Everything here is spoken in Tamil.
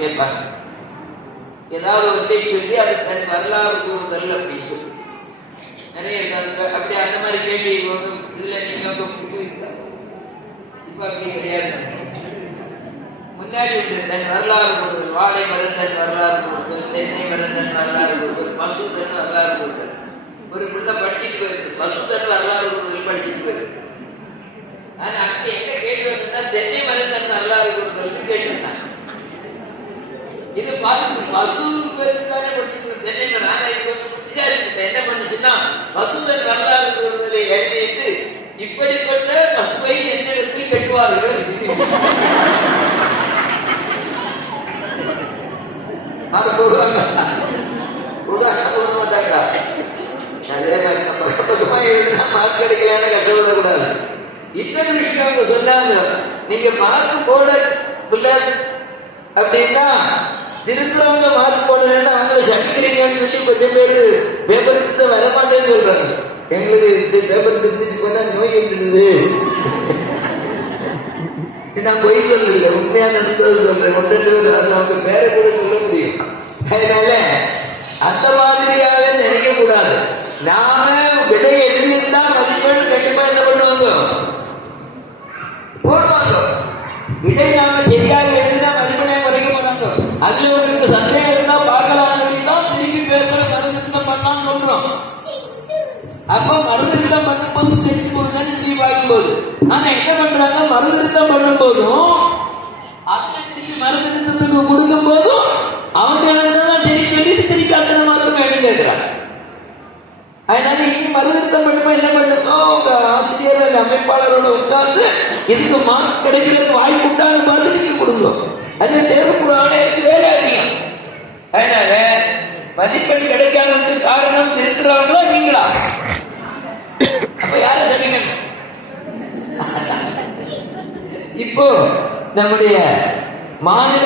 கேட்பாங்க. ஏதாவது ஒன்றை சொல்லி அது தன் வரலாறு கூறுதல் அப்படின்னு சொல்லி நிறைய அப்படி அந்த மாதிரி கேள்வி இதுல நீங்க இப்ப அப்படி கிடையாது. முன்னாடி உண்டு தன் வரலாறு கூறுதல், வாழை மரம் தன் வரலாறு கூறுதல், தென்னை மரம் தன் வரலாறு கூறுதல், பசு தன் வரலாறு கூறுதல். ஒரு பிள்ளை படிச்சுட்டு போயிருக்கு, பசு தன் வரலாறு கூறுதல் படிச்சுட்டு போயிருக்கு. ஆனா அங்க என்ன கேள்வி வந்தா தென்னை மரம் தன் வரலாறு கூறுதல் கேட்டுருந்தாங்க. இது பார்த்து பசு தானே படிச்சுட்டு தென்னை மரம். ஆனா இது விசாரிச்சுட்டேன் என்ன பண்ணுச்சுன்னா பசுதன் வரலாறு கூறுதலை எழுதிட்டு இப்படிப்பட்ட பசுவை என்னிடத்தில் கட்டுவார்கள். அது போடுவாங்க மாட்டாங்களா? அதே மாதிரி மார்க் கிடைக்கலான்னு கஷ்டப்படக்கூடாது. இன்னொரு விஷயம் அவங்க சொன்னாங்க, நீங்க மார்க் போட அப்படின்னா திருக்குறவங்க மார்க் போடலன்னா அவங்களை சமைக்கிறீங்கன்னு சொல்லி கொஞ்சம் பேரு பேப்பர் திருத்த வரமாட்டேன்னு சொல்றாங்க. எங்களுக்கு இந்த பேப்பர் திருத்திட்டு போனா நோய் விட்டுடுது. நான் பொய் சொல்லல, உண்மையா நடந்தது சொல்றேன். ஒன்று அவங்க பேரை கூட சொல்ல முடியும். அதனால அந்த மாதிரியாக நினைக்க கூடாது. நாம விடை எழுதியிருந்தா மதிப்பெண் கண்டிப்பா என்ன பண்ணுவாங்க போடுவாங்க. விடை நாம சரியாக எழுதினா மதிப்பெண்ணை குறைக்க மாட்டாங்க. அதுல ஒரு சந்தேகம் இருந்தா பார்க்கலாம் தான் திருப்பி பேப்பரை மறுநிறுத்தம் பண்ணலாம்னு சொல்றோம். அப்ப மறுநிறுத்தம் பண்ணும்போது தெரிஞ்சு போகுதுன்னு திருப்பி பார்க்கும்போது ஆனா என்ன பண்றாங்க, மறுநிறுத்தம் பண்ணும் போதும் அதுல திருப்பி மறுநிறுத்தத்துக்கு கொடுக்கும் போதும் அவங்க தான் சரி சொல்லிட்டு திருப்பி அத்தனை மார்க்கும் எழுதி கேட்கிறாங்க. அதனால இங்க மறுநிறுத்தம் பண்ணும்போது என்ன பண்ணுறோம், உங்க ஆசிரியர் அமைப்பாளரோட உட்கார்ந்து இதுக்கு மார்க் கிடைக்கிறதுக்கு வாய்ப்பு உண்டான பார்த்து நீங்க கொடுங்க. அது தேர்வுக்குள்ளான வேலை அதிகம். அதனால மதிப்பெண் கிடைக்காததுக்கு காரணம் இருக்கிறவங்களா நீங்களா? அப்ப யார சொன்னீங்க? இப்போ நம்முடைய மாநில